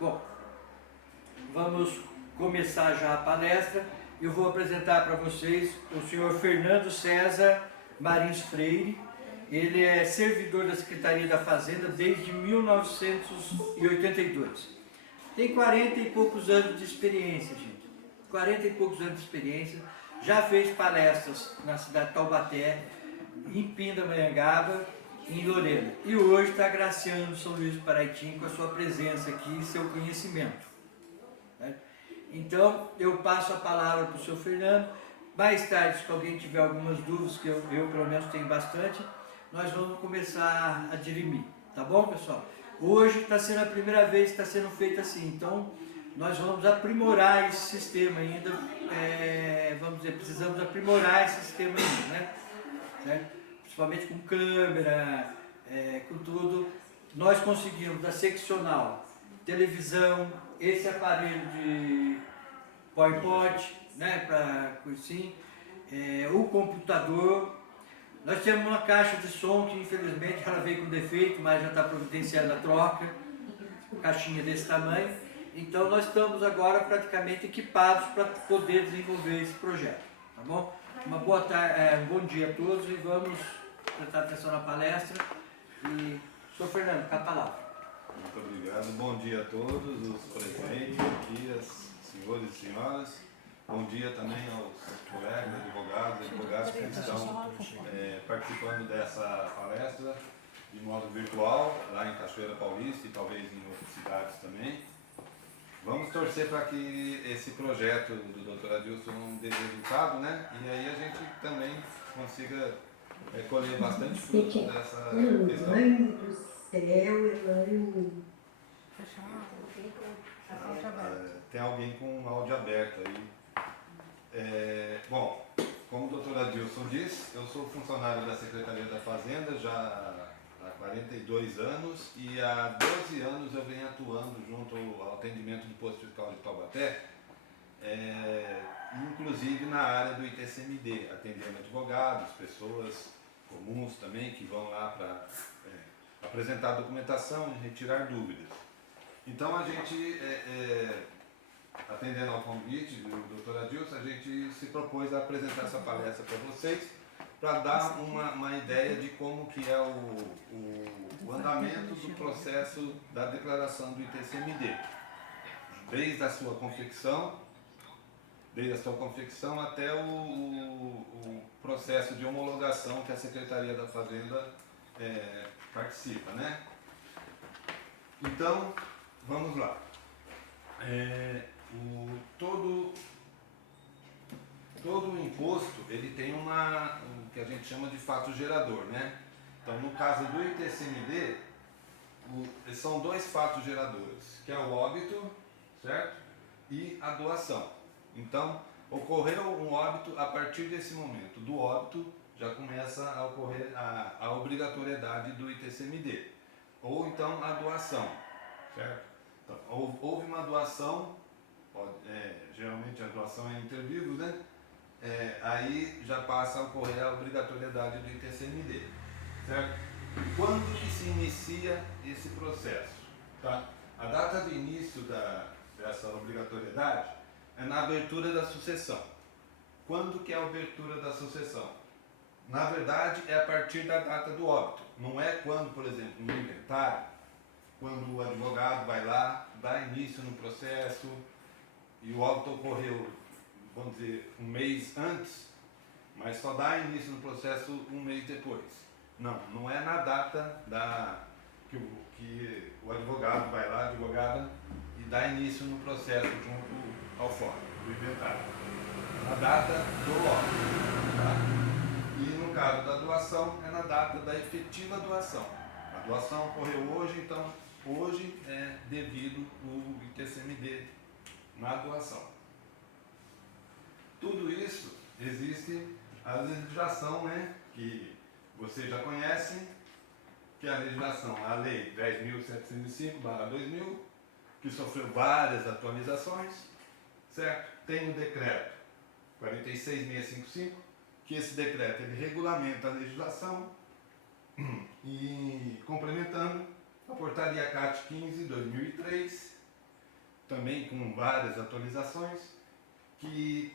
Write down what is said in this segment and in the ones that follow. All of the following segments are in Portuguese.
Bom, vamos começar já a palestra. Eu vou apresentar para vocês o senhor Fernando César Marins Freire. Ele é servidor da Secretaria da Fazenda desde 1982. Tem 40 e poucos anos de experiência, gente. 40 e poucos anos de experiência. Já fez palestras na cidade de Taubaté, em Pindamonhangaba, em Lorena. E hoje está agraciando São Luís do Paraitinga com a sua presença aqui e seu conhecimento. Então, eu passo a palavra para o senhor Fernando. Mais tarde, se alguém tiver algumas dúvidas, que eu pelo menos tenho bastante, nós vamos começar a dirimir. Tá bom, pessoal? Hoje está sendo a primeira vez que está sendo feito assim, então nós vamos aprimorar esse sistema ainda, vamos dizer, precisamos aprimorar esse sistema ainda, né? Certo? Principalmente com câmera, com tudo. Nós conseguimos da seccional, televisão, esse aparelho de PowerPoint, né, para assim, o computador. Nós temos uma caixa de som que infelizmente ela veio com defeito, mas já está providenciando a troca, caixinha desse tamanho. Então nós estamos agora praticamente equipados para poder desenvolver esse projeto, tá bom? Uma boa tarde, um bom dia a todos e vamos prestar atenção na palestra. E, senhor Fernando, com a palavra. Muito obrigado, bom dia a todos os presentes aqui, as senhores e senhoras. Bom dia também aos colegas, advogados que estão participando dessa palestra de modo virtual, lá em Cachoeira Paulista e talvez em outras cidades também. Vamos torcer para que esse projeto do Dr. Adilson dê resultado, né? E aí a gente também consiga colher bastante frutos dessa questão. Elaine do céu, Elaine. Tem alguém com áudio aberto aí. Bom, como o doutor Adilson disse, eu sou funcionário da Secretaria da Fazenda já há 42 anos e há 12 anos eu venho atuando junto ao atendimento do posto fiscal de Taubaté, inclusive na área do ITCMD, atendendo advogados, pessoas comuns também que vão lá para apresentar documentação e retirar dúvidas. Então a gente, atendendo ao convite do Dr. Adilson, a gente se propôs a apresentar essa palestra para vocês, para dar uma ideia de como que é o andamento do processo da declaração do ITCMD, desde a sua confecção até o processo de homologação que a Secretaria da Fazenda participa, né? Então, vamos lá. Todo o imposto ele tem o que a gente chama de fato gerador, né? Então, no caso do ITCMD, são dois fatos geradores, que é o óbito, certo? E a doação. Então, ocorreu um óbito, a partir desse momento do óbito, já começa a ocorrer a obrigatoriedade do ITCMD. Ou então a doação, certo? Então, houve uma doação, geralmente a doação é inter vivos, né? Aí já passa a ocorrer a obrigatoriedade do ITCMD, certo? Quando que se inicia esse processo? Tá? A data de início dessa obrigatoriedade é na abertura da sucessão. Quando que é a abertura da sucessão? Na verdade é a partir da data do óbito, não é quando, por exemplo, no inventário, quando o advogado vai lá, dá início no processo e o óbito ocorreu, vamos dizer, um mês antes, mas só dá início no processo um mês depois. Não é na data que o advogado vai lá, a advogada, e dá início no processo junto ao fórum, do inventário. Na data do óbito. Tá? E no caso da doação, é na data da efetiva doação. A doação ocorreu hoje, então hoje é devido o ITCMD na doação. Tudo isso existe a legislação, né, que vocês já conhecem, que é a legislação, a Lei 10.705/2000, que sofreu várias atualizações, certo? Tem o decreto 46655, que esse decreto ele regulamenta a legislação e complementando a portaria CAT 15/2003, também com várias atualizações, que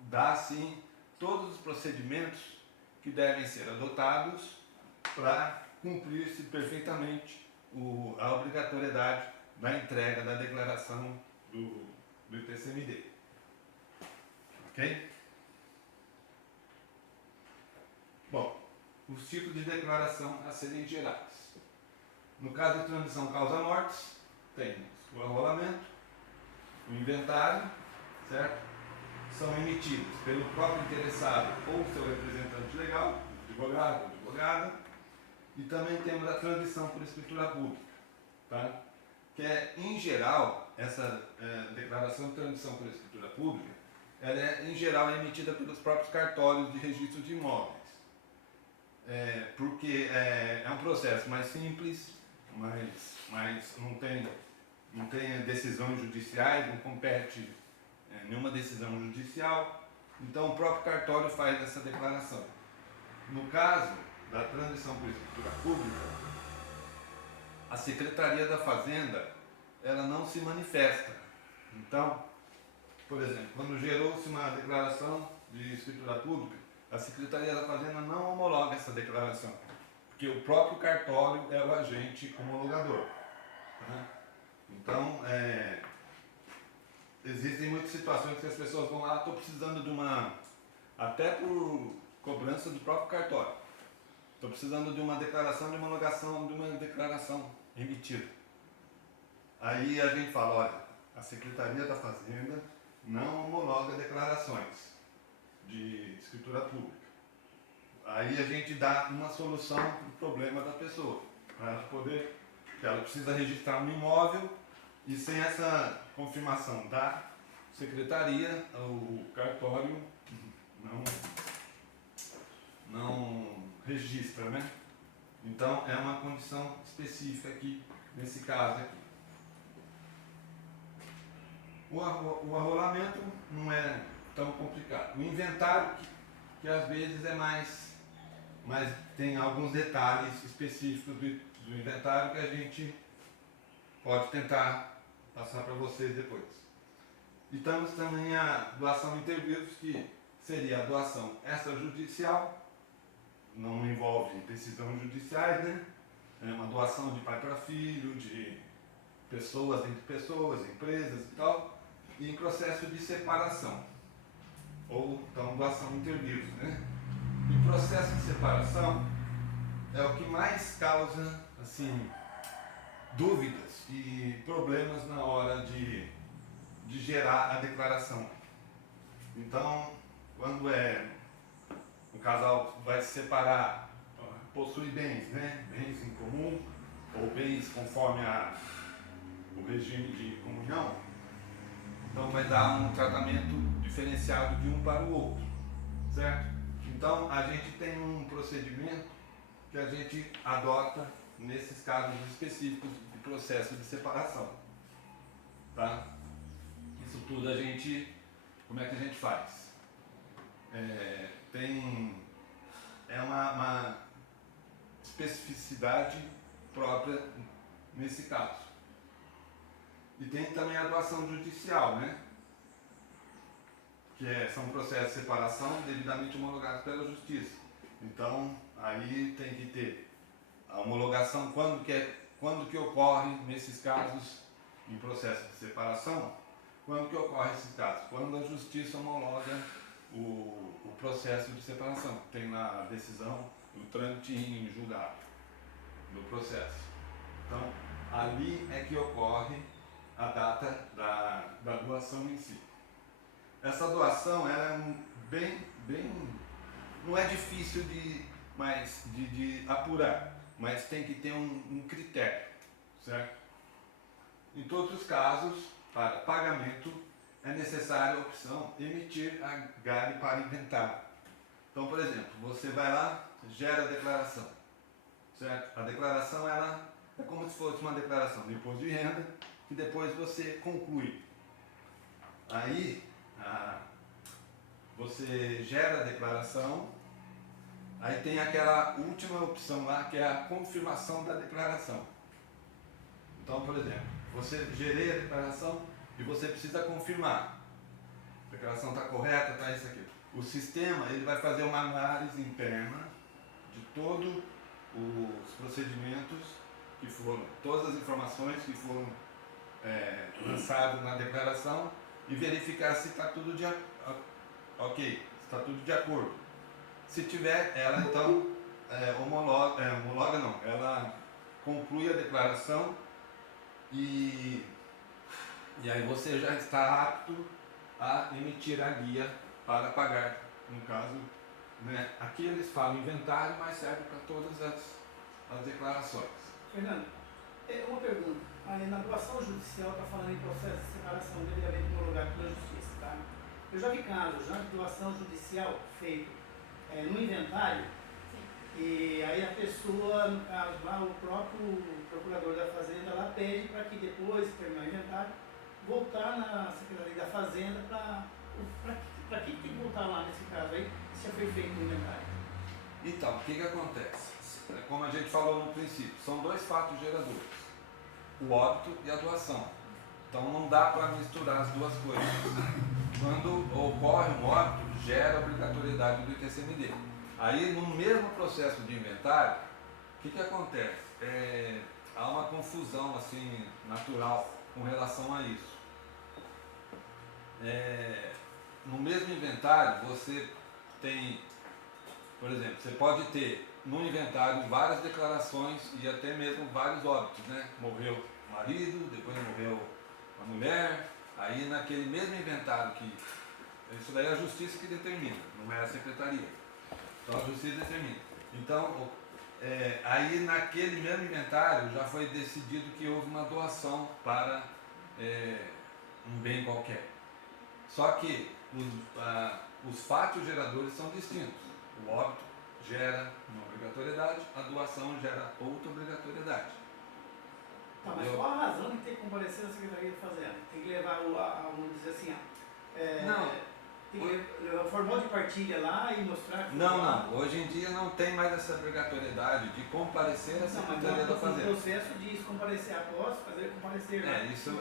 dá sim todos os procedimentos que devem ser adotados para cumprir-se perfeitamente a obrigatoriedade da entrega da declaração do ITCMD. Ok? Bom, os tipos de declaração a serem gerados. No caso de transmissão causa-mortes, temos o arrolamento, o inventário, certo? São emitidos pelo próprio interessado ou seu representante legal, advogado ou advogada, e também temos a transmissão por escritura pública, tá? Que é, em geral, essa declaração de transmissão por escritura pública, ela é, em geral, emitida pelos próprios cartórios de registro de imóveis. Porque é um processo mais simples, mas não tem decisões judiciais, não compete nenhuma decisão judicial, então o próprio cartório faz essa declaração. No caso da transmissão por escritura pública, a Secretaria da Fazenda ela não se manifesta. Então, por exemplo, quando gerou-se uma declaração de escritura pública, a Secretaria da Fazenda não homologa essa declaração, porque o próprio cartório é o agente homologador. Tá? Então, existem muitas situações que as pessoas vão lá, estou precisando de até por cobrança do próprio cartório, estou precisando de uma declaração de homologação de uma declaração emitida. Aí a gente fala, olha, a Secretaria da Fazenda não homologa declarações de escritura pública. Aí a gente dá uma solução para o problema da pessoa, para ela poder, que ela precisa registrar um imóvel e sem essa confirmação da secretaria, o cartório não registra, né? Então é uma condição específica aqui, nesse caso aqui. O arrolamento não é tão complicado. O inventário, que às vezes é mais tem alguns detalhes específicos do inventário que a gente pode tentar passar para vocês depois. E temos também a doação interviews, que seria a doação extrajudicial, não envolve decisões judiciais, né? É uma doação de pai para filho, de pessoas entre pessoas, empresas e tal, e em processo de separação, ou então doação interviews, né? Em processo de separação é o que mais causa, assim, dúvidas e problemas na hora de gerar a declaração. Então, quando o casal vai se separar, possui bens, né? Bens em comum, ou bens conforme o regime de comunhão, então vai dar um tratamento diferenciado de um para o outro, certo? Então, a gente tem um procedimento que a gente adota nesses casos específicos de processo de separação, tá? Isso tudo como é que a gente faz? É uma especificidade própria nesse caso. E tem também a doação judicial, né? Que são processos de separação devidamente homologados pela Justiça. Então, aí tem que ter a homologação quando que ocorre nesses casos em processo de separação. Quando que ocorre esses casos? Quando a Justiça homologa o processo de separação. Tem na decisão, o trâmite em julgado do processo. Então, ali é que ocorre a data da doação em si. Essa doação ela é não é difícil de apurar, mas tem que ter um critério, certo? Em todos os casos, para pagamento, é necessária a opção emitir a GARI para inventário. Então, por exemplo, você vai lá, gera a declaração, certo? A declaração ela é como se fosse uma declaração de imposto de renda, que depois você conclui. Aí, você gera a declaração, aí tem aquela última opção lá, que é a confirmação da declaração. Então, por exemplo, você gerei a declaração e você precisa confirmar. A declaração está correta, está isso aqui. O sistema ele vai fazer uma análise interna de todos os procedimentos que foram, todas as informações que foram lançadas na declaração e verificar se está tudo ok, se está tudo de acordo. Se tiver, ela então homologa não, ela conclui a declaração e aí você já está apto a emitir a guia para pagar. No caso, né, aqui eles falam inventário, mas serve para todas as declarações. Fernando, uma pergunta. Aí na doação judicial está falando em processo de separação devidamente homologado pela justiça, tá? Eu já vi casos já de doação judicial feito no inventário. E aí a pessoa, no caso lá, o próprio procurador da Fazenda lá pede para que depois de terminar o inventário, voltar na Secretaria da Fazenda para que tem que voltar lá nesse caso aí, se já foi feito o inventário. Então, o que acontece? Como a gente falou no princípio, são dois fatos geradores, o óbito e a doação. Então não dá para misturar as duas coisas. Quando ocorre um óbito, gera a obrigatoriedade do ITCMD. Aí, no mesmo processo de inventário, o que acontece? Há uma confusão assim, natural com relação a isso. No mesmo inventário, você tem, por exemplo, você pode ter no inventário várias declarações e até mesmo vários óbitos, né? Morreu o marido, depois morreu a mulher, aí naquele mesmo inventário isso daí é a justiça que determina, não é a secretaria. Então a justiça determina. Então, aí naquele mesmo inventário já foi decidido que houve uma doação para um bem qualquer. Só que os fatos geradores são distintos. O óbito gera uma obrigatoriedade, a doação gera outra obrigatoriedade. Tá, mas qual a razão de ter que comparecer na Secretaria da Fazenda? Tem que levar vamos dizer assim, Não. Tem que levar o formal de partilha lá e mostrar que... Não. Hoje em dia não tem mais essa obrigatoriedade de comparecer à Secretaria da Fazenda. O processo diz comparecer após fazer comparecer lá. Isso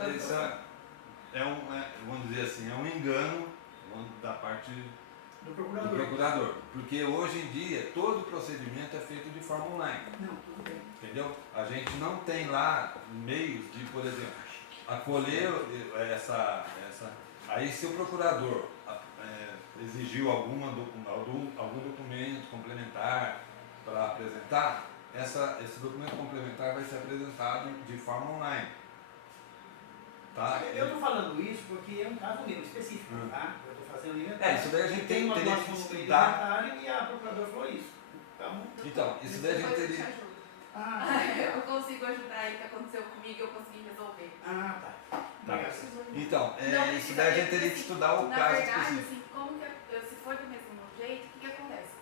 vamos dizer assim, é um engano da parte do procurador. Porque hoje em dia todo o procedimento é feito de forma online. Não, tudo bem. Entendeu? A gente não tem lá meios de, por exemplo, acolher aí se o procurador exigiu algum documento complementar para apresentar, esse documento complementar vai ser apresentado de forma online. Tá? Eu estou falando isso porque é um caso meu específico, tá? Eu estou fazendo inventário. Isso daí a gente tem uma teria doação que no meio do estudar. inventário e a procuradora falou isso. Então, isso daí a gente Depois eu te teria. ajudo. Ah, Eu consigo ajudar aí o que aconteceu comigo, eu consegui resolver. tá. Obrigado. Então, Não isso daí a gente teria que estudar o Na caso verdade, específico. assim, como que se for do mesmo jeito, o que acontece?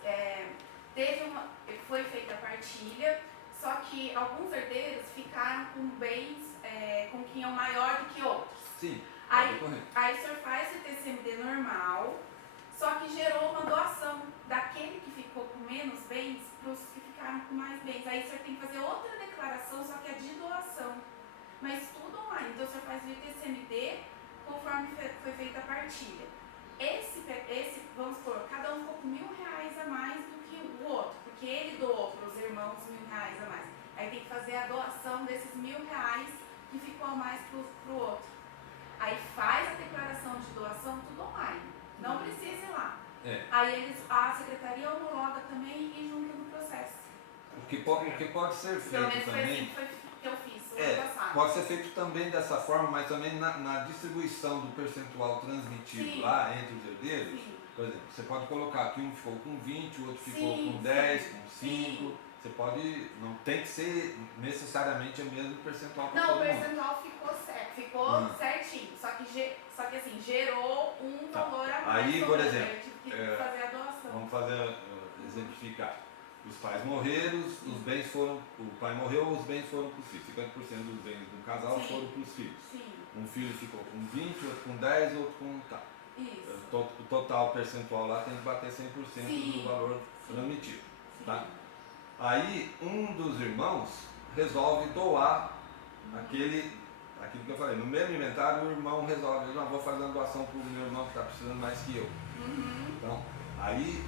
Foi feita a partilha, só que alguns herdeiros ficaram com bens com quinhão maior do que outros. Sim, Aí correto. o senhor faz o TCMD normal, só que gerou uma doação daquele que ficou com menos bens para os que ficaram com mais bens. Aí o senhor tem que fazer outra declaração, só que é de doação. Mas tudo online. Então o senhor faz o ITCMD conforme foi feita a partilha. Esse, vamos supor, cada um ficou com R$1.000 a mais do que o outro, porque ele doou para os irmãos R$1.000 a mais. Aí tem que fazer a doação desses R$1.000 que ficou a mais para o outro. Aí faz a declaração de doação tudo online. Não precisa ir lá. Aí a secretaria homologa também e junta no processo. O que pode ser Pelo feito menos foi assim também. que eu fiz o ano passado. Pode ser feito também dessa forma, mas também na distribuição do percentual transmitido Sim. lá entre os herdeiros. Sim. Por exemplo, você pode colocar que um ficou com 20, o outro ficou Sim, com 10, sim, com 5. sim. Você pode. Não tem que ser necessariamente o mesmo percentual para Não, todo o mundo. percentual ficou certo, ficou certinho. Só que assim, gerou um valor a mais. Aí, por exemplo, eu tive que fazer a doação. Vamos exemplificar. Os pais morreram, os bens foram. O pai morreu, os bens foram para os filhos. 50% dos bens do casal Sim. foram para os filhos. Sim, Um filho ficou com 20, outro com 10, outro com tal. isso. O total percentual lá tem que bater 100% Sim. do valor transmitido. Sim. Tá? Aí um dos irmãos resolve doar aquilo que eu falei, no mesmo inventário o irmão resolve, eu não vou fazer uma doação para o meu irmão que está precisando mais que eu. Então, aí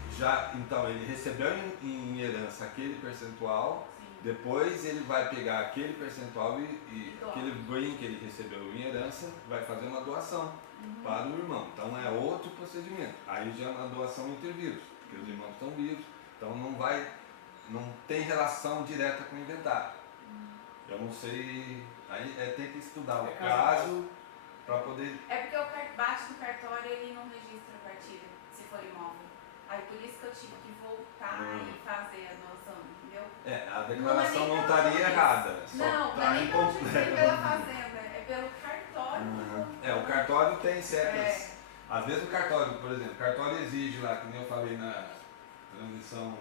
então ele recebeu em herança aquele percentual, depois ele vai pegar aquele percentual e aquele bem que ele recebeu em herança, vai fazer uma doação para o irmão. Então é outro procedimento. Aí já é uma doação intervivos, porque os irmãos estão vivos, então não tem relação direta com o inventário. Eu não sei, aí tem que estudar o caso para poder... É porque o bate no cartório, ele não registra a partilha, se for imóvel. Aí por isso que eu tive que voltar e fazer a doação, entendeu? A declaração não estaria errada. Não, não é nem pelo juiz pela fazenda, é pelo cartório. O cartório tem certas... Às vezes o cartório, por exemplo, o cartório exige lá, que nem eu falei na transição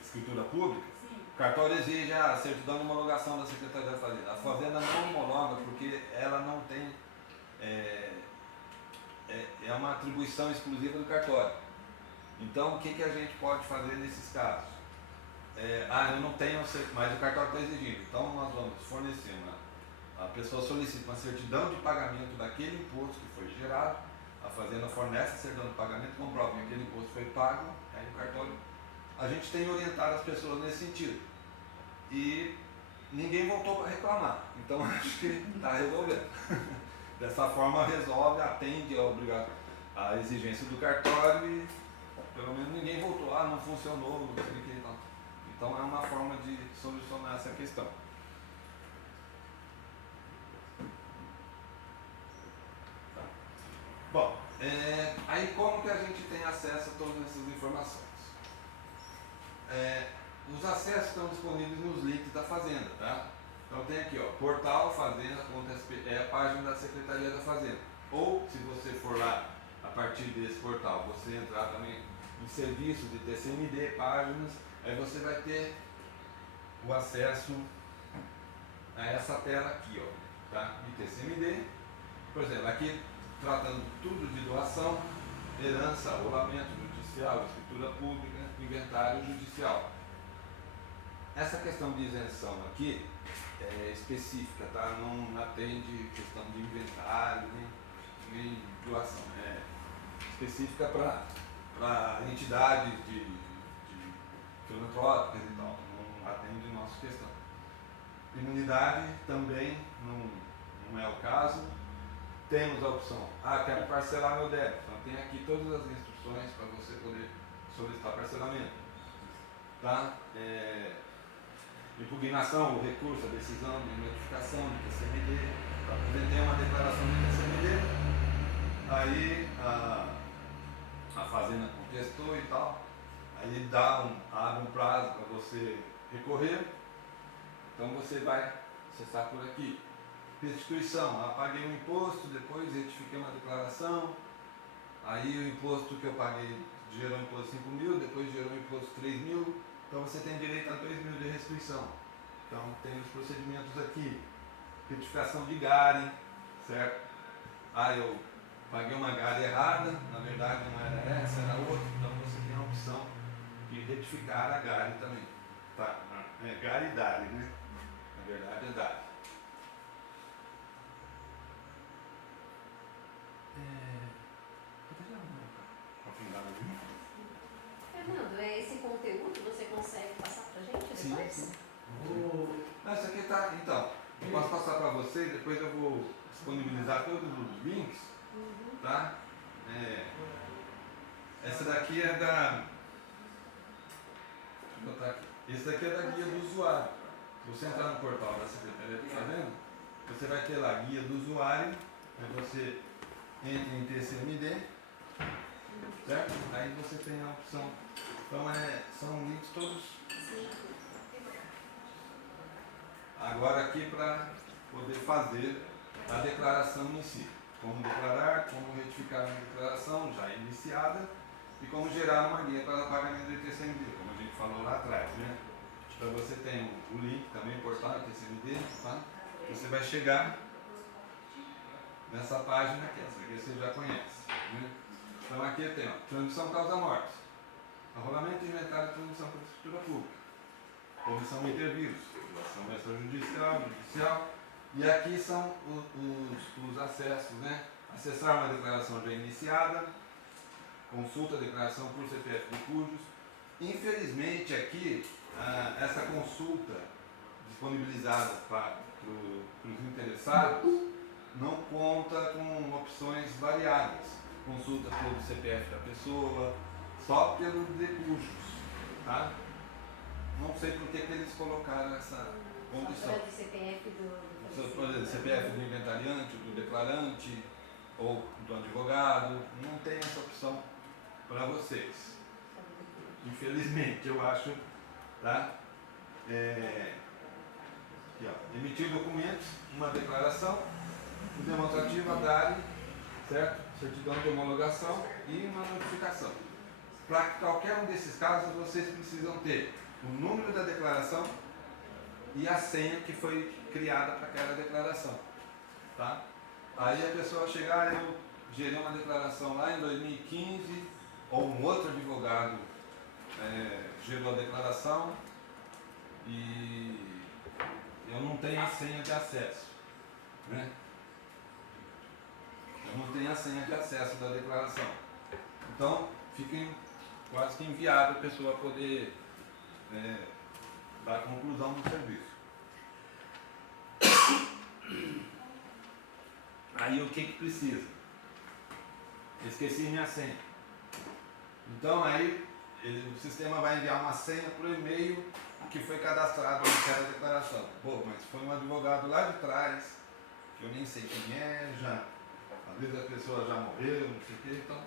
escritura pública, o cartório exige a certidão de homologação da Secretaria da Fazenda. A Fazenda não homologa porque ela não tem... É uma atribuição exclusiva do cartório. Então, o que a gente pode fazer nesses casos? Eu não tenho, mas o cartório está exigindo. Então, nós vamos fornecer a pessoa solicita uma certidão de pagamento daquele imposto que foi gerado, a Fazenda fornece a certidão de pagamento, comprova que aquele imposto foi pago, aí o cartório... A gente tem orientado as pessoas nesse sentido. E ninguém voltou para reclamar. Então, acho que está resolvendo. Dessa forma resolve, atende a exigência do cartório e pelo menos ninguém voltou, não funcionou, não sei o que. Então é uma forma de solucionar essa questão. Tá. Bom, aí como que a gente tem acesso a todas essas informações? Os acessos estão disponíveis nos links da Fazenda, tá? Então tem aqui, ó, portal fazenda.sp, é a página da Secretaria da Fazenda. Ou, se você for lá, a partir desse portal, você entrar também em serviços de TCMD, páginas, aí você vai ter o acesso a essa tela aqui, ó, tá? De TCMD. Por exemplo, aqui tratando tudo de doação, herança, rolamento judicial, escritura pública, inventário judicial. Essa questão de isenção aqui é específica, tá? Não atende questão de inventário, nem doação. É específica para entidades de filantrópicas e tal. Não atende nossa questão. Imunidade também não é o caso. Temos a opção, quero parcelar meu débito. Então tem aqui todas as instruções para você poder solicitar parcelamento. Tá? Impugnação, o recurso, a decisão de notificação de TCMD, apresentei uma declaração de TCMD, aí a Fazenda contestou e tal, aí abre um prazo para você recorrer, então você vai acessar por aqui. Restituição, paguei um imposto, depois retifiquei uma declaração, aí o imposto que eu paguei gerou um imposto de 5.000, depois gerou um imposto de 3.000, então você tem direito a 2.000 de restituição. Então tem os procedimentos aqui, retificação de GARI, certo? Eu paguei uma GARI errada, na verdade não era essa, era outra, então você tem a opção de retificar a GARI também. Tá? GARI e DARI, né? Na verdade é DARI. Fernando, esse conteúdo você consegue passar pra gente depois? Sim. Isso aqui tá. Então, eu posso passar para vocês, depois eu vou disponibilizar todos os links. Tá? Essa daqui é da. Deixa eu botar aqui. Esse daqui é da guia do usuário. Se você entrar no portal da Secretaria da Fazenda, você vai ter lá guia do usuário, aí você entra em TCMD, certo? Aí você tem a opção. Então são links todos. Agora aqui para poder fazer a declaração em si. Como declarar, como retificar uma declaração já iniciada e como gerar uma guia para pagamento do TCMD, como a gente falou lá atrás, né? Então você tem o link também, portal TCMD, tá? Você vai chegar nessa página aqui, essa aqui você já conhece, né? Então aqui tem, transmissão causa-morte, arrolamento de inventário e transmissão para a escritura pública. comissão intervírus, doação extrajudicial, judicial. E aqui são os acessos, né? Acessar uma declaração já iniciada, consulta a declaração por CPF de cujos. Infelizmente aqui, essa consulta disponibilizada para os interessados não conta com opções variadas. Consulta pelo CPF da pessoa, só pelo de cujos, tá? Não sei por que eles colocaram essa condição. Só para o CPF Por exemplo, CPF do inventariante, do declarante ou do advogado, não tem essa opção para vocês. Infelizmente, eu acho, tá? Aqui, ó, emitir documentos, uma declaração, o demonstrativo, a DARI, certo? Certidão de homologação e uma notificação. Para qualquer um desses casos, vocês precisam ter o número da declaração e a senha que foi criada para aquela declaração, tá? Aí a pessoa chegar, eu gerei uma declaração lá em 2015, ou um outro advogado gerou a declaração e eu não tenho a senha de acesso, né? Eu não tenho a senha de acesso da declaração. Então, fica quase que inviável a pessoa poder dar conclusão no serviço. Aí o que precisa? Esqueci minha senha. Então aí o sistema vai enviar uma senha por e-mail que foi cadastrado naquela declaração. Pô, mas foi um advogado lá de trás, que eu nem sei quem é, já. Às vezes a pessoa já morreu, não sei o quê, então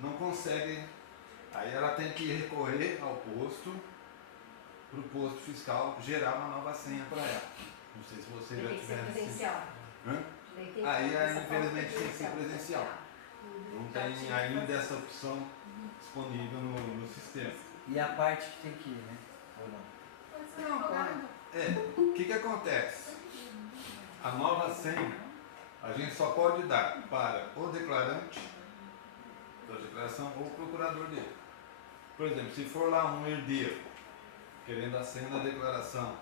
não consegue. Aí ela tem que recorrer ao posto, para o posto fiscal gerar uma nova senha para ela. Não sei se você já Tem que ser tiver. presencial. Hã? Aí infelizmente tem que ser presencial. Não tem ainda essa opção disponível no sistema. E a parte que tem que ir, né? Ou não? Pode ser advogado. O que acontece? A nova senha a gente só pode dar para o declarante da declaração ou o procurador dele. Por exemplo, se for lá um herdeiro querendo a senha da declaração,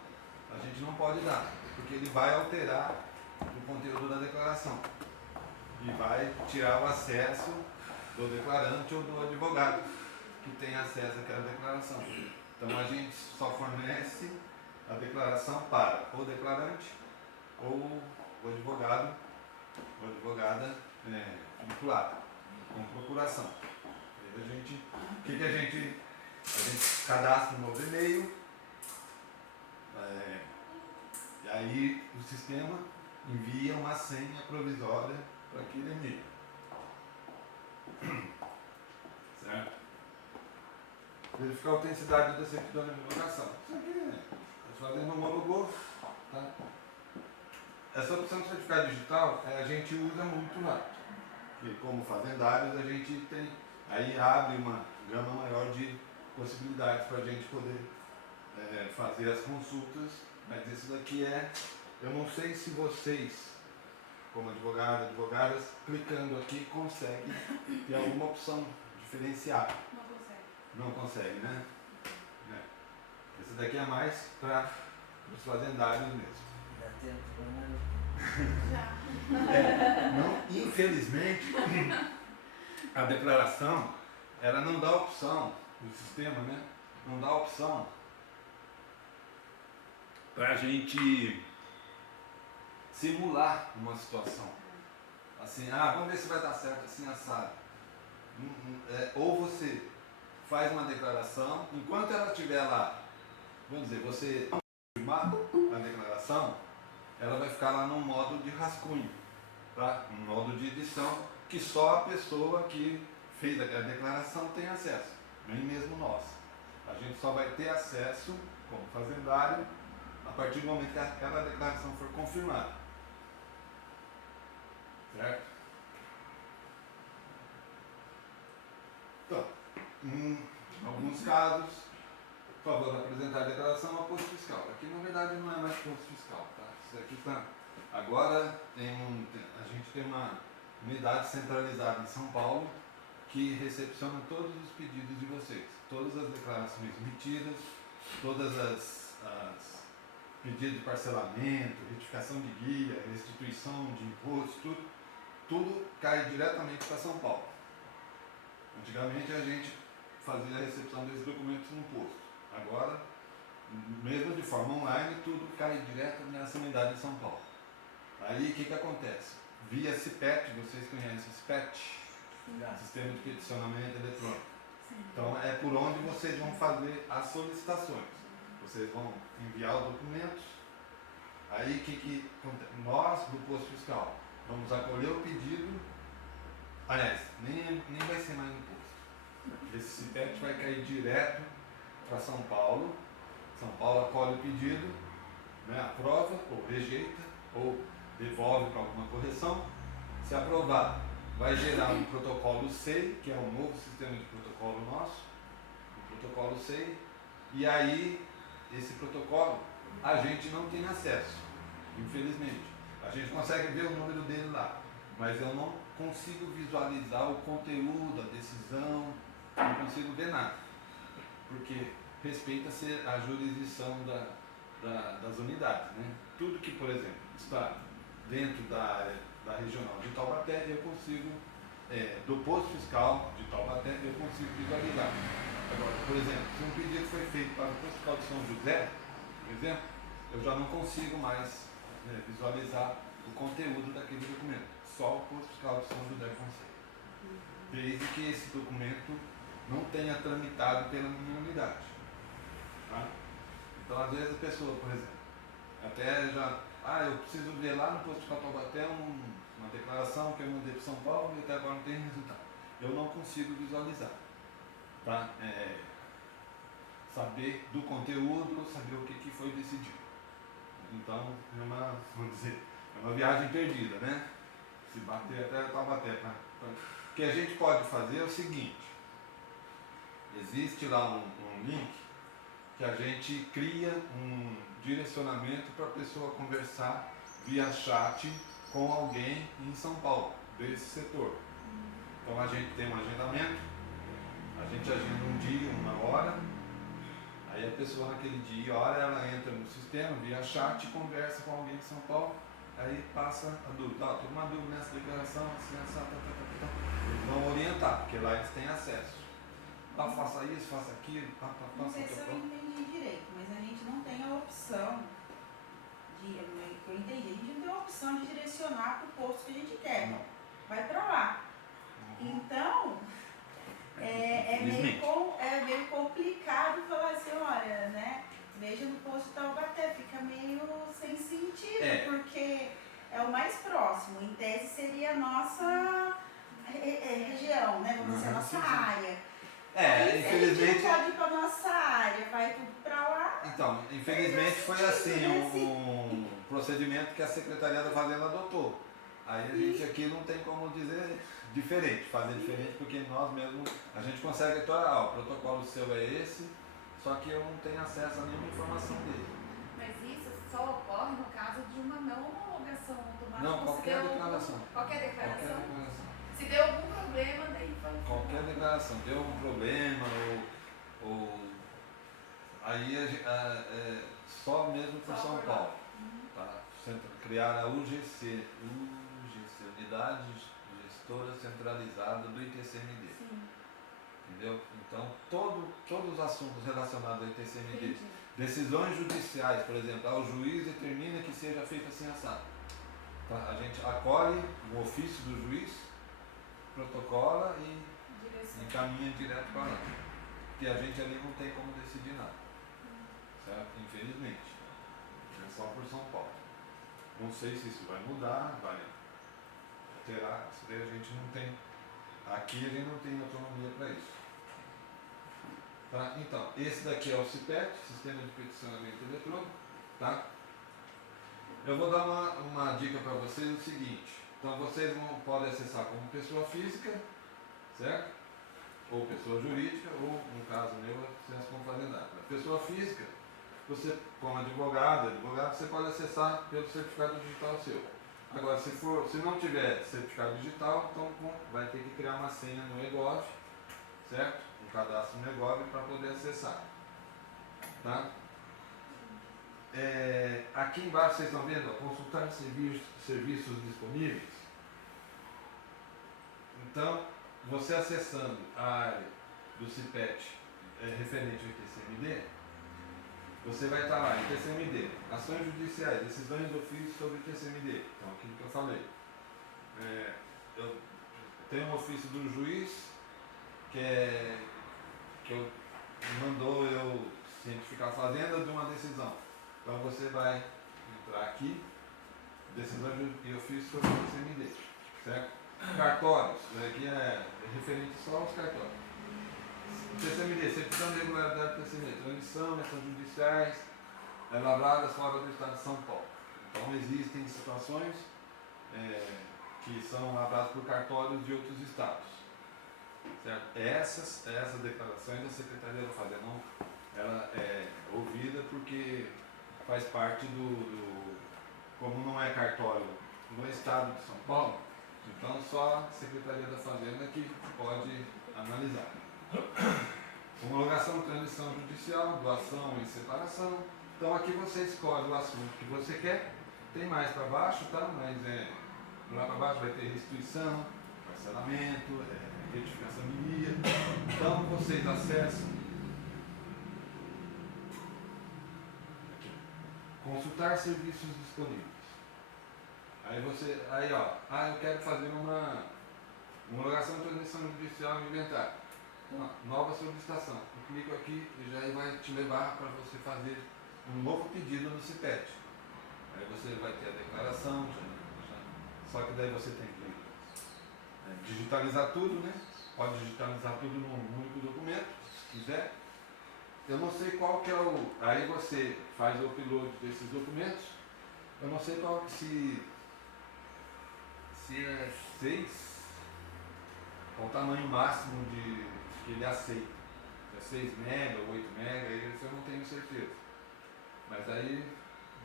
a gente não pode dar, porque ele vai alterar o conteúdo da declaração e vai tirar o acesso do declarante ou do advogado que tem acesso àquela declaração. Então a gente só fornece a declaração para o declarante ou o advogado ou advogada vinculada com procuração. Aí a gente cadastra um novo e-mail, e aí o sistema envia uma senha provisória para aquele e-mail. Certo? Verificar a autenticidade da certidão de homologação. Isso aqui fazendo homologou. Tá? Essa opção de certificado digital a gente usa muito lá. Porque como fazendários a gente tem. Aí abre uma gama maior de possibilidades para a gente poder fazer as consultas. Mas isso daqui eu não sei se vocês, como advogadas, clicando aqui, conseguem ter alguma opção diferenciada. Não consegue. Não consegue, né? Esse daqui é mais para os fazendários mesmo. Já tentou, né? Já. Não, infelizmente, a declaração, ela não dá opção, o sistema, né? Não dá opção para a gente simular uma situação. Assim, vamos ver se vai dar certo assim, assado. Ou você faz uma declaração, enquanto ela estiver lá, vamos dizer, você não confirmar a declaração, ela vai ficar lá no modo de rascunho, tá? Um modo de edição que só a pessoa que fez a declaração tem acesso, nem mesmo nós. A gente só vai ter acesso, como fazendário, a partir do momento que aquela declaração for confirmada. Certo? Então, em alguns casos, por favor, apresentar a declaração ao posto fiscal. Aqui na verdade não é mais posto fiscal, tá? Isso aqui está. Agora a gente tem uma unidade centralizada em São Paulo que recepciona todos os pedidos de vocês, todas as declarações emitidas, todas as pedido de parcelamento, retificação de guia, restituição de imposto, tudo cai diretamente para São Paulo. Antigamente a gente fazia a recepção desses documentos no posto. Agora, mesmo de forma online, tudo cai direto nessa unidade de São Paulo. Aí o que acontece? Via CIPET, vocês conhecem o CIPET? Sistema de Peticionamento Eletrônico. Então é por onde vocês vão fazer as solicitações. Vocês vão enviar os documentos. Aí o que acontece? Nós, do posto fiscal, vamos acolher o pedido. Aliás, nem vai ser mais no posto. Esse CIPET vai cair direto para São Paulo. São Paulo acolhe o pedido, né, aprova ou rejeita ou devolve para alguma correção. Se aprovar, vai gerar um protocolo SEI, que é um novo sistema de protocolo nosso, o protocolo SEI, e aí esse protocolo a gente não tem acesso, infelizmente. A gente consegue ver o número dele lá, mas eu não consigo visualizar o conteúdo, a decisão, não consigo ver nada, porque respeita-se a jurisdição das unidades, né? Tudo que, por exemplo, está dentro da área da regional de Taubaté, eu consigo, do posto fiscal de Taubaté, eu consigo visualizar. Agora, por exemplo, se um pedido foi feito para o posto fiscal de São José, por exemplo, eu já não consigo mais visualizar o conteúdo daquele documento. Só o posto fiscal de São José consegue. Desde que esse documento não tenha tramitado pela minha unidade. Tá? Então, às vezes a pessoa, por exemplo, até já, eu preciso ver lá no posto fiscal Taubaté uma declaração que eu mandei para São Paulo e até agora não tem resultado. Eu não consigo visualizar. Tá? Saber do conteúdo, saber o que foi decidido. Então, é uma viagem perdida, né? Se bater até Taubaté. O que a gente pode fazer é o seguinte: existe lá um link que a gente cria um direcionamento para a pessoa conversar via chat com alguém em São Paulo, desse setor. Então a gente tem um agendamento, a gente agenda um dia, uma hora, aí a pessoa naquele dia e hora ela entra no sistema via chat, conversa com alguém de São Paulo, aí passa a dúvida, tem uma dúvida nessa declaração, eles vão orientar, porque lá eles têm acesso. Faça isso, faça aquilo, Não sei se eu entendi direito, mas a gente não tem a opção de, que eu entendi, a gente não tem a opção de direcionar para o posto que a gente quer. Não. Vai para lá. Então, é meio complicado falar assim, olha, né? Veja no posto de Taubaté, fica meio sem sentido, porque é o mais próximo. Em tese seria a nossa região, né? Vamos dizer, a nossa área. Infelizmente. A gente não pode ir para nossa área, vai tudo para lá. Então, infelizmente foi assim um procedimento que a Secretaria da Fazenda adotou. Aí a gente aqui não tem como dizer diferente, fazer diferente, porque nós mesmos, a gente consegue atuar, o protocolo seu é esse, só que eu não tenho acesso a nenhuma informação dele. Mas isso só ocorre no caso de uma não homologação automática. Não, qualquer declaração. Qualquer declaração? Qualquer declaração. Se deu algum problema, daí vai. Qualquer declaração, deu um problema ou aí só mesmo por São Paulo. Tá? Criar a UGC, Unidade Gestora Centralizada do ITCMD. Sim. Entendeu? Então, todos os assuntos relacionados ao ITCMD, Entendi. decisões judiciais, por exemplo, o juiz determina que seja feito assim assado. Tá? A gente acolhe o ofício do juiz, protocola e encaminha direto para lá. Porque a gente ali não tem como decidir nada. Certo? Infelizmente. É só por São Paulo. Não sei se isso vai mudar, vai alterar. Isso daí a gente não tem. Aqui a gente não tem autonomia para isso. Tá? Então, esse daqui é o CIPET, Sistema de Peticionamento Eletrônico. Tá? Eu vou dar uma dica para vocês, o seguinte. Então vocês podem acessar como pessoa física, certo? Ou pessoa jurídica, ou no caso meu, acesso como fazendário. A pessoa física, você como advogado, você pode acessar pelo certificado digital seu. Agora, se não tiver certificado digital, então vai ter que criar uma senha no EGOV, certo? Um cadastro no EGOV para poder acessar. Tá? aqui embaixo vocês estão vendo, ó, consultar serviços disponíveis. Então, você acessando a área do CIPET referente ao ITCMD, você vai estar lá, ITCMD, ações judiciais, decisões de ofício sobre ITCMD. Então, aquilo que eu falei. Eu tenho um ofício do juiz que mandou eu cientificar a fazenda de uma decisão. Então, você vai entrar aqui, decisões e ofício sobre ITCMD, certo? Cartórios, aqui é referente só aos cartórios. TCMD, certidão de regularidade do TCMD, transição, ações judiciais, elaboradas fora do Estado de São Paulo. Então existem situações que são elaboradas por cartórios de outros estados. Certo? Essas declarações da Secretaria da Fazenda, ela é ouvida porque faz parte como não é cartório no Estado de São Paulo, então só a Secretaria da Fazenda que pode analisar. Homologação, transição judicial, doação e separação. Então aqui você escolhe o assunto que você quer. Tem mais para baixo, tá? Mas lá para baixo vai ter restituição, parcelamento, retificação de via. Então vocês acessam aqui, consultar serviços disponíveis. Aí eu quero fazer uma homologação, transição judicial e inventário. Nova solicitação. Eu clico aqui e já vai te levar para você fazer um novo pedido no CIPET. Aí você vai ter a declaração, só que daí você tem que digitalizar tudo, né? Pode digitalizar tudo num único documento, se quiser. Eu não sei qual que é o... Aí você faz o upload desses documentos. Eu não sei qual se é 6, qual o tamanho máximo que ele aceita. Se é 6 MB ou 8 MB, aí eu não tenho certeza. Mas aí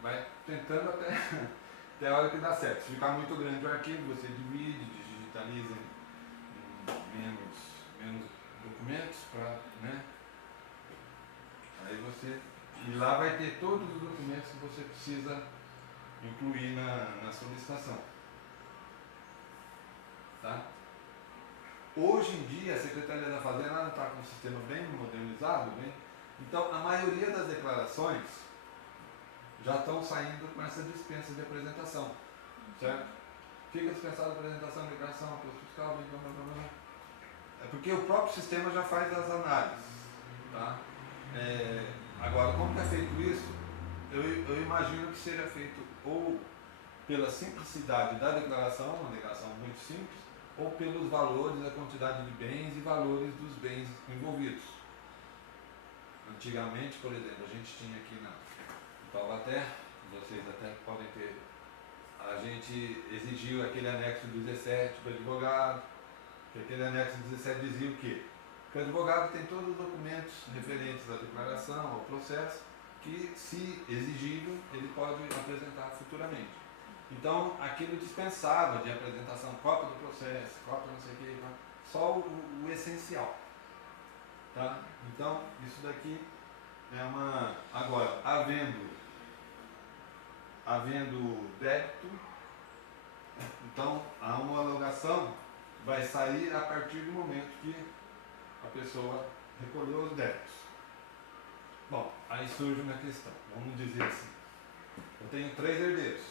vai tentando até a hora que dá certo. Se ficar muito grande o arquivo, você divide, digitaliza em menos documentos para, né? Aí você... E lá vai ter todos os documentos que você precisa incluir na solicitação. Tá? Hoje em dia, a Secretaria da Fazenda está com um sistema bem modernizado, bem? Então a maioria das declarações já estão saindo com essa dispensa de apresentação, certo? Fica dispensada a apresentação, declaração, aposto fiscal, blá, blá, blá, blá. É porque o próprio sistema já faz as análises, tá? Agora, como que é feito isso? Eu imagino que seja feito ou pela simplicidade da declaração, uma declaração muito simples, ou pelos valores, a quantidade de bens e valores dos bens envolvidos. Antigamente, por exemplo, a gente tinha aqui na Taubaté, vocês até podem ter, a gente exigiu aquele anexo 17 para o advogado, que aquele anexo 17 dizia o quê? Que o advogado tem todos os documentos referentes à declaração, ao processo, que, se exigível, ele pode apresentar futuramente. Então, aquilo dispensava de apresentação, cópia do processo, cópia não sei o que, só o essencial. Tá? Então, isso daqui é uma... Agora, havendo débito, então a homologação vai sair a partir do momento que a pessoa recolheu os débitos. Bom, aí surge uma questão, vamos dizer assim, eu tenho 3 herdeiros,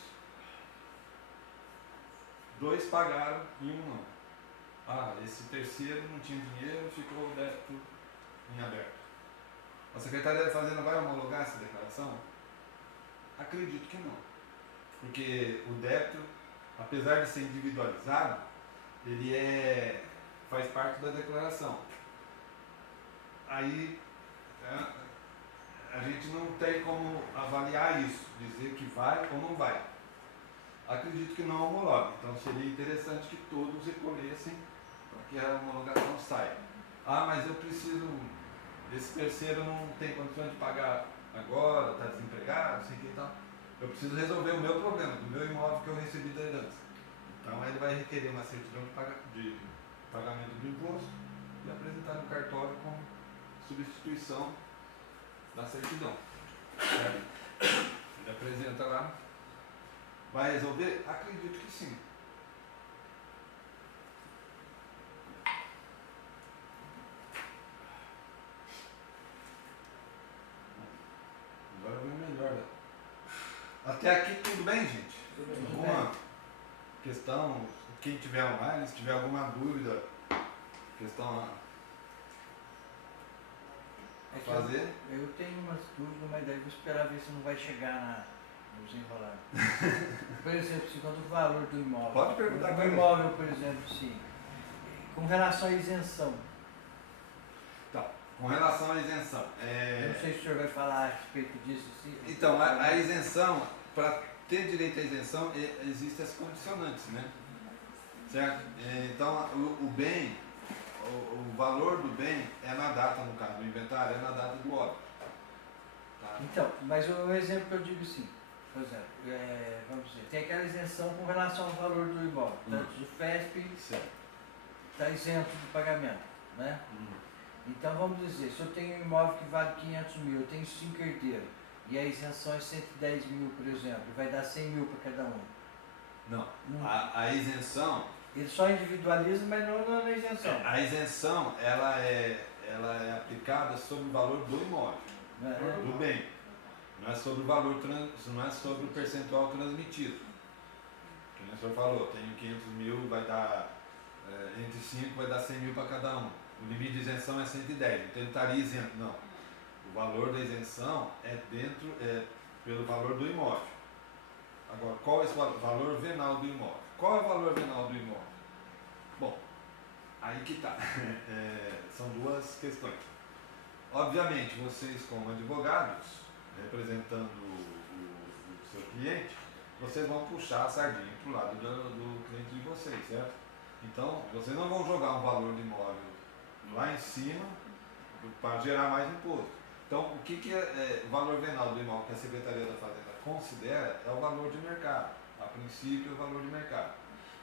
2 pagaram e 1 não. Esse terceiro não tinha dinheiro, ficou o débito em aberto. A Secretaria da Fazenda vai homologar essa declaração? Acredito que não, porque o débito, apesar de ser individualizado, ele faz parte da declaração. Aí a gente não tem como avaliar isso, dizer que vai ou não vai. Acredito que não homologa, então seria interessante que todos recolhessem para que a homologação saia. Mas eu preciso, esse terceiro não tem condições de pagar agora, está desempregado, não sei o que e tal. Eu preciso resolver o meu problema, do meu imóvel que eu recebi da herança. Então ele vai requerer uma certidão de pagamento do imposto e apresentar no cartório como substituição da certidão. Certo? Ele apresenta senta lá. Vai resolver? Acredito que sim. Agora vem melhor. Até aqui tudo bem, gente? Alguma questão? Quem tiver online, se tiver alguma dúvida, questão É que fazer. eu tenho umas dúvidas, mas daí vou esperar ver se não vai chegar nos enrolados. Por exemplo, segundo o valor do imóvel. Pode perguntar O pra ele. imóvel, por exemplo, sim. Com relação à isenção. Então, com relação à isenção. Eu não sei se o senhor vai falar a respeito disso. Sim. Então, a isenção, para ter direito à isenção, existem as condicionantes, né? Certo? Então, o bem, o valor do bem é na data, no caso do inventário, é na data do óbito. Tá? Então, mas o exemplo que eu digo sim, por exemplo, vamos dizer, tem aquela isenção com relação ao valor do imóvel. Tanto o FESP Certo. está isento do pagamento, né? Então vamos dizer, se eu tenho um imóvel que vale 500 mil, eu tenho 5 herdeiros, e a isenção é 110 mil, por exemplo, vai dar 100 mil para cada um. Não. Não. A isenção. Ele só individualiza, mas não na isenção. A isenção, ela é aplicada sobre o valor do imóvel, Né? do bem. Não é sobre o valor, não é sobre o percentual transmitido. Como o senhor falou, tenho 500 mil, vai dar, entre 5 vai dar 100 mil para cada um. O limite de isenção é 110, então ele estaria isento. Não. O valor da isenção é pelo valor do imóvel. Agora, qual é esse valor venal do imóvel? Qual é o valor venal do imóvel? Bom, aí que está. São duas questões. Obviamente, vocês como advogados, representando o seu cliente, vocês vão puxar a sardinha para o lado do cliente de vocês, certo? Então, vocês não vão jogar um valor do imóvel lá em cima para gerar mais imposto. Então, o que é o valor venal do imóvel que a Secretaria da Fazenda considera é o valor de mercado. A princípio, é o valor de mercado.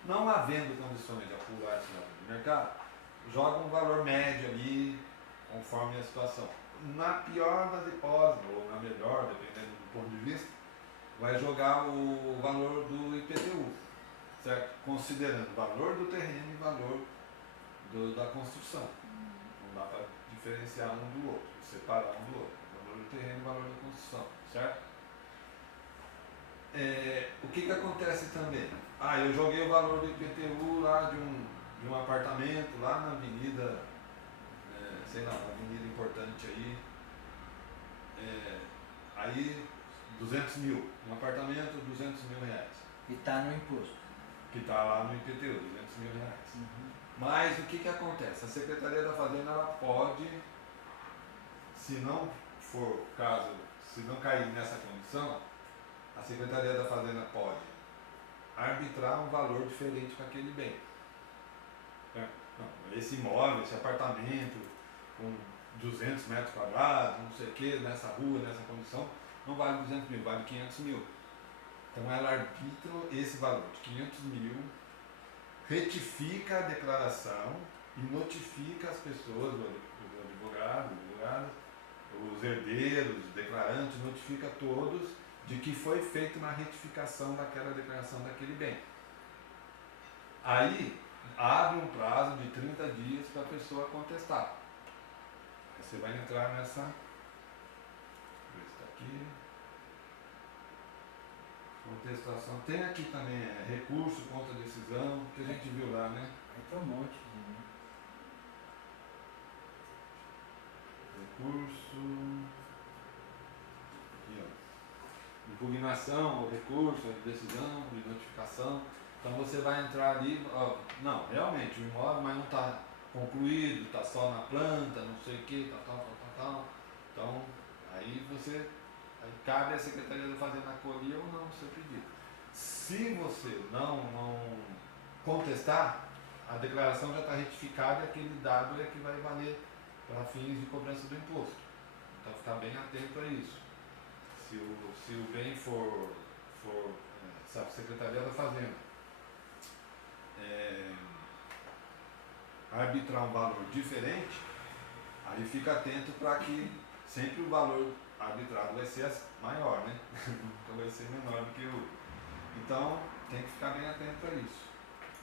Não havendo condições de apurar esse valor de mercado, joga um valor médio ali, conforme a situação. Na pior das hipóteses, ou na melhor, dependendo do ponto de vista, vai jogar o valor do IPTU, certo? Considerando o valor do terreno e o valor da construção. Não dá para diferenciar um do outro, separar um do outro. O valor do terreno e o valor da construção, certo? O que acontece também? Eu joguei o valor do IPTU lá de um apartamento lá na avenida, sei lá, uma avenida importante aí, aí 200 mil, um apartamento, 200 mil reais. E está no imposto. Que está lá no IPTU, 200 mil reais. Mas o que acontece? A Secretaria da Fazenda ela pode, se não for caso, se não cair nessa condição, a Secretaria da Fazenda pode arbitrar um valor diferente para aquele bem. Não, esse imóvel, esse apartamento, com 200 metros quadrados, não sei o que, nessa rua, nessa condição, não vale 200 mil, vale 500 mil. Então ela arbitra esse valor de 500 mil, retifica a declaração e notifica as pessoas, o advogado, os herdeiros, os declarantes, notifica todos de que foi feita uma retificação daquela declaração daquele bem. Aí abre um prazo de 30 dias para a pessoa contestar. Aí você vai entrar nessa. Ver se está aqui. Contestação. Tem aqui também recurso contra a decisão, que a gente viu lá, né? Aí tem um monte. Né? Recurso. Aqui, ó. Impugnação, ou recurso, decisão, de notificação. Então você vai entrar ali, não, realmente o imóvel, mas não está concluído, está só na planta, não sei o que, tal. Então, aí cabe à Secretaria da Fazenda acolher ou não o seu pedido. Se você não contestar, a declaração já está retificada e aquele dado é que vai valer para fins de cobrança do imposto. Então ficar bem atento a isso. Se o bem for se a Secretaria da Fazenda arbitrar um valor diferente, aí fica atento para que sempre o valor arbitrado vai ser maior, né? Nunca vai ser menor do que o outro. Então, tem que ficar bem atento a isso.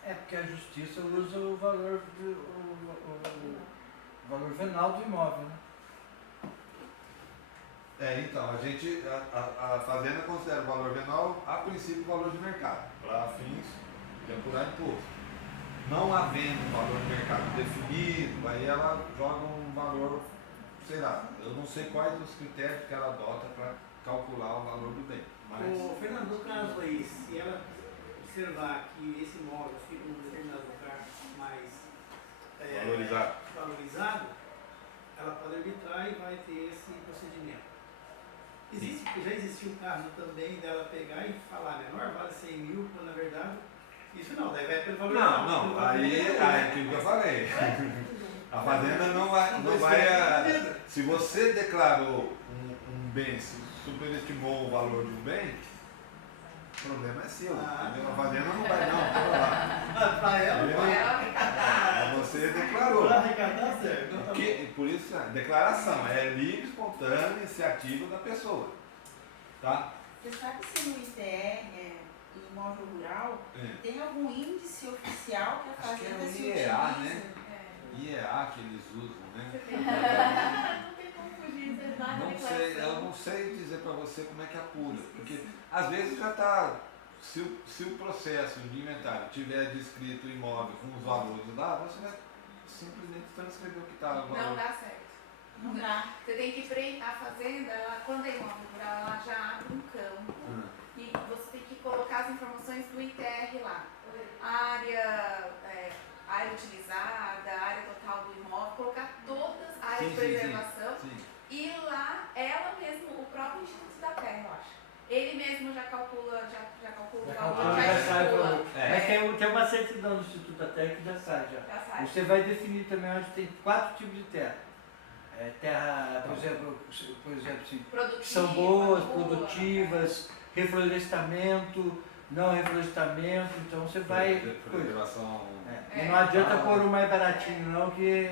É porque a justiça usa o valor, o valor venal do imóvel, né? Então, a fazenda considera o valor venal, a princípio, o valor de mercado, para fins de apurar imposto. Não havendo um valor de mercado definido, aí ela joga um valor, sei lá, eu não sei quais os critérios que ela adota para calcular o valor do bem. Mas Ô, Fernando, no caso aí, se ela observar que esse imóvel fica num determinado lugar mais valorizado, ela pode arbitrar e vai ter esse procedimento. Já existiu um caso também dela pegar e falar menor vale 100 mil, quando na verdade isso não, daí vai pelo valor. não, aí é aquilo que eu falei. A fazenda não vai. Se você declarou um bem, se superestimou o valor de um bem, o problema é seu. Entendeu? A fazenda não vai não. Para ela, você declarou. para arrecadar, certo. Por isso, declaração é livre, espontânea, iniciativa da pessoa. Tá? Você sabe se no ITR, imóvel rural, tem algum índice oficial que a Acho que é fazenda o se IEA, utiliza? né? IEA que eles usam, né? Não tem como fugir, você vai na Não sei, eu declaração. não sei dizer para você como é que apura, porque às vezes já está, se o processo de inventário tiver descrito o imóvel com os valores lá, você vai simplesmente transcrever o que está no valor. Não dá certo. Não dá. Você tem que a fazenda, quando é imóvel rural, ela já abre um campo e você tem que colocar as informações do ITR lá. Área utilizada, área total do imóvel, colocar todas as áreas de preservação. Sim. E lá, ela mesmo, o próprio Instituto da Terra, eu acho. Ele mesmo já calcula o valor, já sai o estipula. valor. Mas tem uma certidão do Instituto da Terra que já sai já. Já sai. Você vai definir também onde tem 4 tipos de terra. Terra, por exemplo, assim, Produtiva, que são boas, boa, produtivas, reflorestamento, não reflorestamento, então você vai. Preservação. E não adianta pôr o mais baratinho não, que.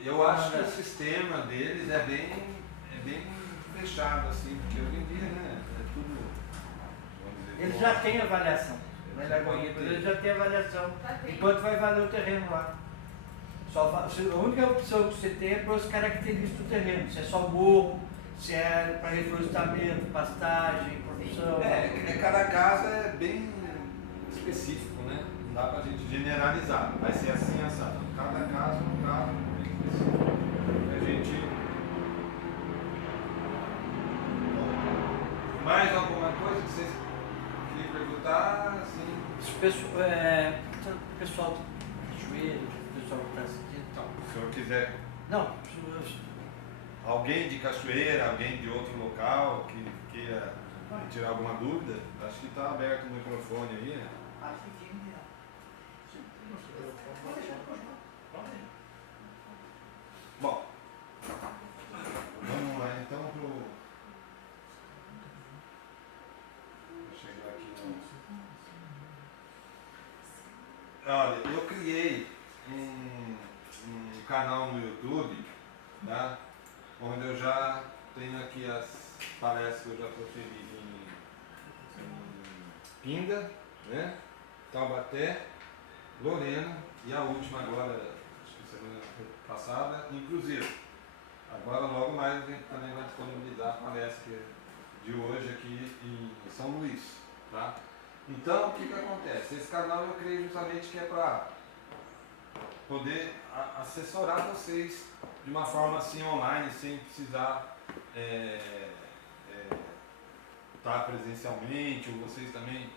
Eu acho que o sistema deles é bem fechado, assim, porque hoje em dia, né, é tudo. Vamos dizer, Eles já têm avaliação. Eles Né, já podem ter. Eles já têm avaliação. Já tem. Enquanto vai valer o terreno lá. A única opção que você tem é pelas características do terreno. Se é só morro, se é para reflorestamento, pastagem, produção. Cada caso é bem específico, né? Não dá pra gente generalizar. Vai ser assim, assado. Cada caso é um caso bem específico. A gente. Bom, mais alguma coisa que vocês queriam perguntar? Assim? Pessoal do cachoeiro, o pessoal que está assistindo e tal. Se o senhor quiser. Não, Alguém de Cachoeira, alguém de outro local que queira tirar alguma dúvida, acho que está aberto o microfone aí, né? Bom, vamos lá então pro. Vou chegar aqui no. Olha, eu criei um canal no YouTube, tá? Onde eu já tenho aqui as palestras que eu já proferi em Pinda, né? Taubaté, Lorena e a última agora, acho que semana passada, em Cruzeiro. Agora logo mais a gente também vai disponibilizar a palestra de hoje aqui em São Luís, tá? Então o que acontece? Esse canal eu criei justamente que é para poder assessorar vocês de uma forma assim online, sem precisar estar presencialmente, ou vocês também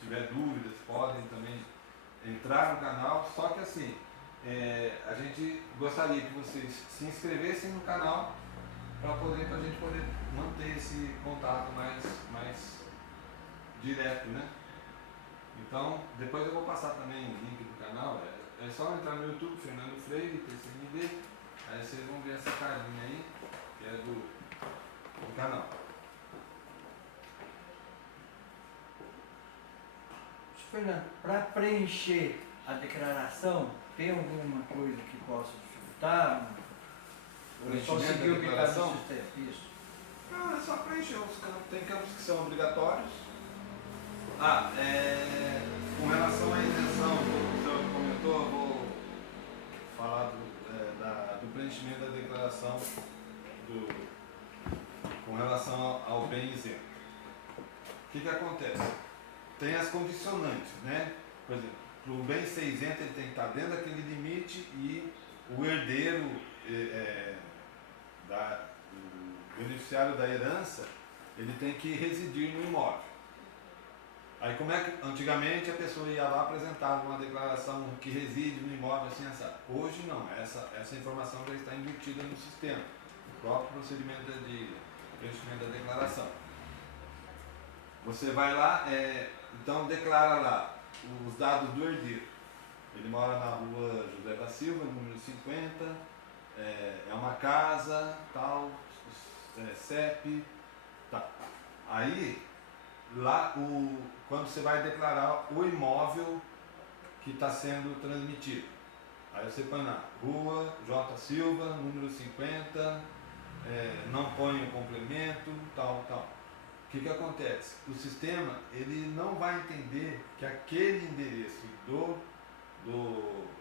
tiver dúvidas, podem também entrar no canal, só que assim, a gente gostaria que vocês se inscrevessem no canal para a gente poder manter esse contato mais direto, né? Então, depois eu vou passar também o link do canal, é só entrar no YouTube, Fernando Freire, TCND, aí vocês vão ver essa carinha aí, que é do canal. Fernando, para preencher a declaração, tem alguma coisa que possa dificultar? Ou é só Preenchimento seguir da o que está no declaração? sistema? Isso. Não, é só preencher os campos. Tem campos que são obrigatórios. Com relação à isenção, o senhor comentou, eu vou falar do preenchimento da declaração com relação ao bem isento. O que acontece? Tem as condicionantes, né? Por exemplo, para o bem ser isento, ele tem que estar dentro daquele limite e o herdeiro, o beneficiário da herança, ele tem que residir no imóvel. Aí como é que antigamente a pessoa ia lá, apresentava uma declaração que reside no imóvel assim, assado. Hoje não, essa informação já está embutida no sistema, no próprio procedimento de preenchimento da declaração. Você vai lá, então declara lá os dados do herdeiro. Ele mora na rua José da Silva, número 50, é uma casa, tal, CEP, tá. Aí, lá, quando você vai declarar o imóvel que está sendo transmitido, aí você põe lá, rua J. Silva, número 50, não põe o complemento, tal, tal. O que acontece? O sistema, ele não vai entender que aquele endereço do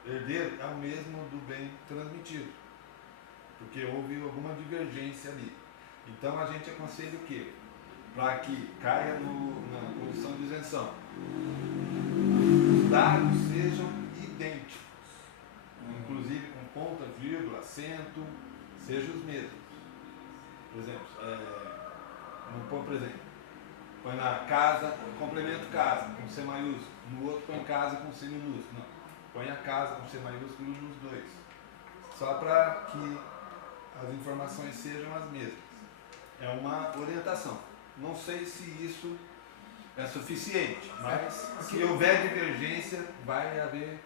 herdeiro é o mesmo do bem transmitido, porque houve alguma divergência ali. Então a gente aconselha o quê? Para que caia na condição de isenção, os dados sejam idênticos, inclusive com ponta, vírgula, acento, sejam os mesmos. Por exemplo, por exemplo, põe na casa, complemento casa, com C maiúsculo, no outro põe casa com C minúsculo. Não, põe a casa com C maiúsculo nos dois. Só para que as informações sejam as mesmas. É uma orientação. Não sei se isso é suficiente, mas se houver divergência, vai haver.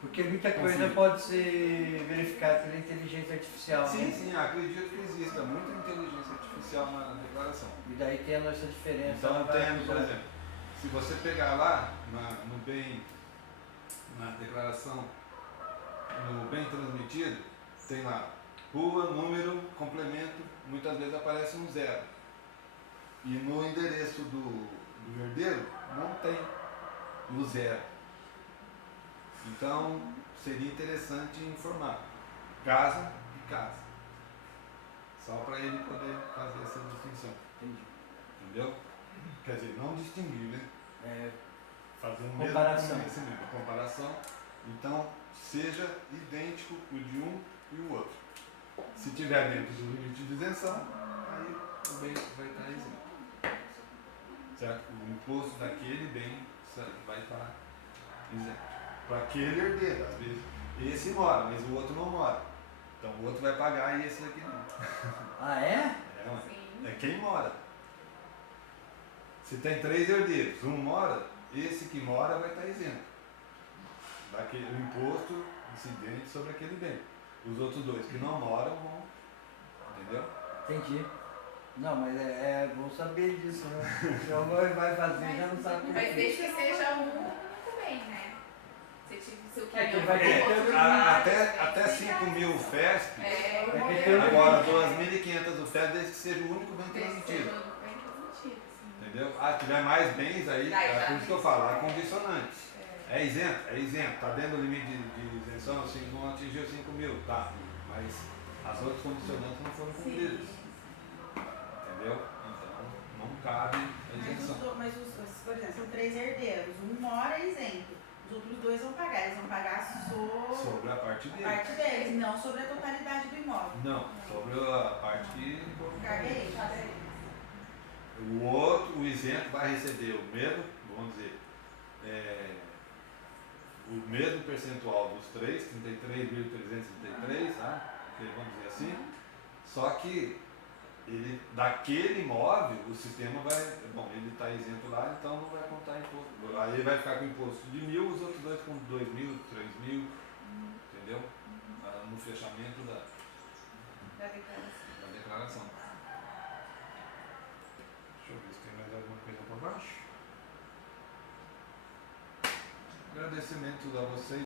Porque muita coisa pode ser verificada pela inteligência artificial. Sim, né? sim, acredito que exista muita inteligência artificial na declaração. E daí tem a nossa diferença. Então, tendo, por exemplo, se você pegar lá no bem, na declaração, no bem transmitido, tem lá rua, número, complemento, muitas vezes aparece um 0. E no endereço do herdeiro não tem o 0. Então seria interessante informar casa e casa. Só para ele poder fazer essa distinção. Entendi. Entendeu? Quer dizer, não distinguir, né? Fazer um Comparação. mesmo reconhecimento. Comparação. Então, seja idêntico o de um e o outro. Se tiver dentro do limite de isenção, aí o bem vai estar isento. Certo? O imposto daquele bem vai estar isento. Para aquele herdeiro, às vezes, esse mora, mas o outro não mora. Então o outro vai pagar e esse daqui não. Ah, é? Sim. É quem mora. Se tem 3 herdeiros, um mora, esse que mora vai estar isento. O imposto incidente sobre aquele bem. Os outros 2 que não moram vão. Entendeu? Entendi. Não, mas é bom saber disso, né? Então vai fazer, já não sabe por Mas quê. desde que seja um único bem, né? Se o que É que vai ter todo Até 5 mil FESP, que ter agora 2.500 o FESP, desde que seja o único bem transmitido. Bem transmitido, sim. Entendeu? Tiver mais bens aí, Daí é já por isso que eu falo, há condicionantes. É. É isento? É isento. Está dentro do limite de isenção, assim, não atingiu 5 mil, tá. Mas as outras condicionantes não foram cumpridas. Entendeu? Então, não cabe a isenção. Por exemplo, são 3 herdeiros, um mora isento, os outros 2 vão pagar, eles vão pagar Sobre a parte a deles. parte deles, não sobre a totalidade do imóvel. Não, sobre a parte que Carga é eles. o outro, o isento, vai receber o mesmo, vamos dizer, o mesmo percentual dos 3, 33,333, tá? Vamos dizer assim. Só que ele, daquele imóvel, o sistema vai. Bom, ele está isento lá, então não vai contar imposto. Aí ele vai ficar com imposto de 1.000, os outros 2 com 2.000, 3.000, entendeu? No fechamento da declaração. Deixa eu ver se tem mais alguma coisa por baixo. Agradecimento a vocês.